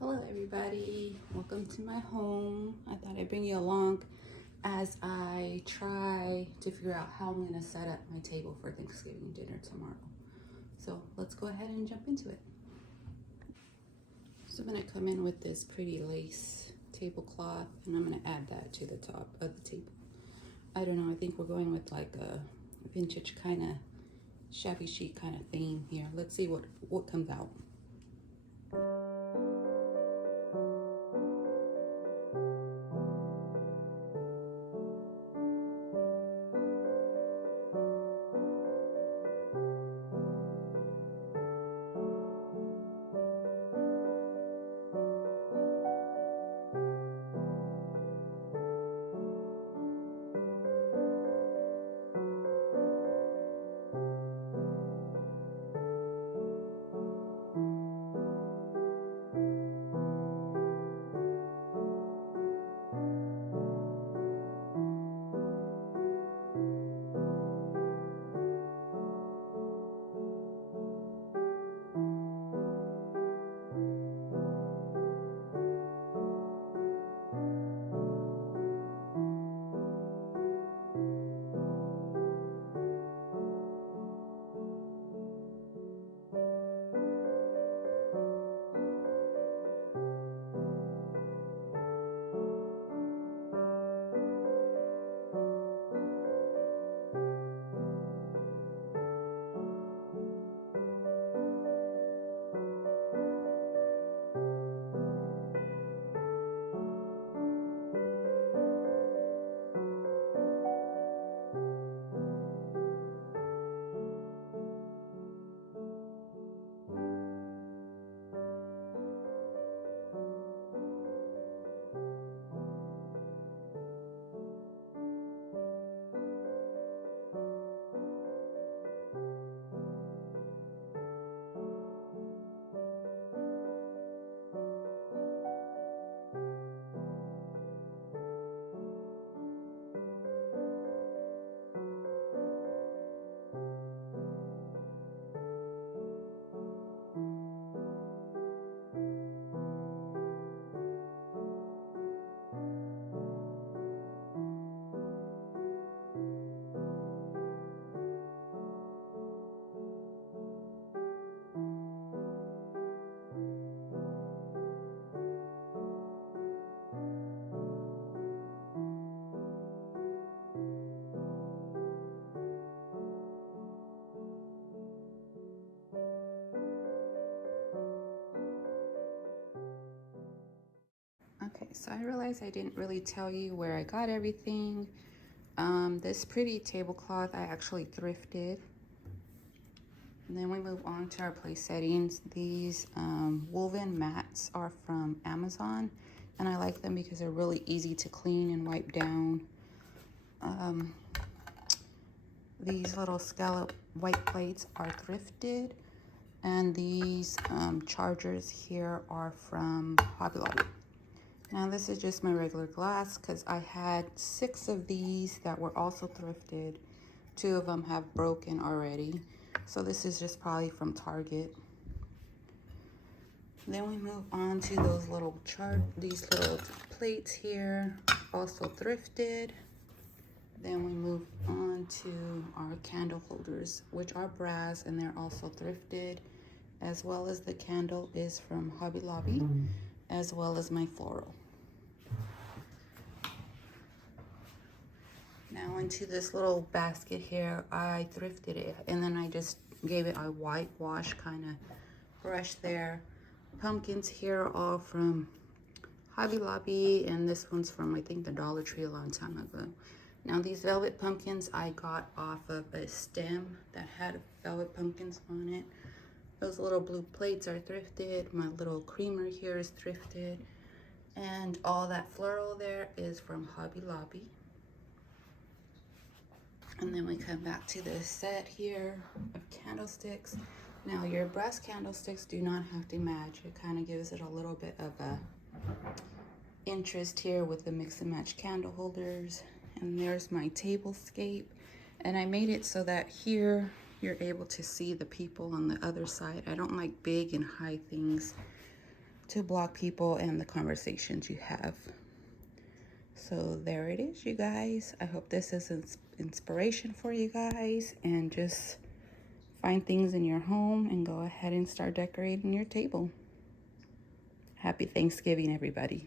Hello everybody, welcome to my home. I thought I'd bring you along as I try to figure out how I'm gonna set up my table for Thanksgiving dinner tomorrow. So let's go ahead and jump into it. So I'm gonna come in with this pretty lace tablecloth and I'm gonna add that to the top of the table. I don't know, I think we're going with like a vintage kind of shabby chic kind of theme here. Let's see what comes out. Okay, so I realized I didn't really tell you where I got everything. This pretty tablecloth I actually thrifted. And then we move on to our place settings. These woven mats are from Amazon, and I like them because they're really easy to clean and wipe down. These little scallop white plates are thrifted, and these chargers here are from Hobby Lobby. Now this is just my regular glass because I had 6 of these that were also thrifted. 2 of them have broken already. So this is just probably from Target. Then we move on to those these little plates here, also thrifted. Then we move on to our candle holders, which are brass and they're also thrifted, as well as the candle is from Hobby Lobby, as well as my floral. Now into this little basket here, I thrifted it and then I just gave it a whitewash kind of brush there. Pumpkins here are all from Hobby Lobby, and this one's from I think the Dollar Tree a long time ago. Now these velvet pumpkins I got off of a stem that had velvet pumpkins on it. Those little blue plates are thrifted. My little creamer here is thrifted. And all that floral there is from Hobby Lobby. And then we come back to this set here of candlesticks. Now your brass candlesticks do not have to match. It kind of gives it a little bit of a interest here with the mix and match candle holders. And there's my tablescape. And I made it so that here you're able to see the people on the other side. I don't like big and high things. to block people and the conversations you have. So there it is, you guys. I hope this is inspiration for you guys, and just find things in your home and go ahead and start decorating your table. Happy Thanksgiving, everybody.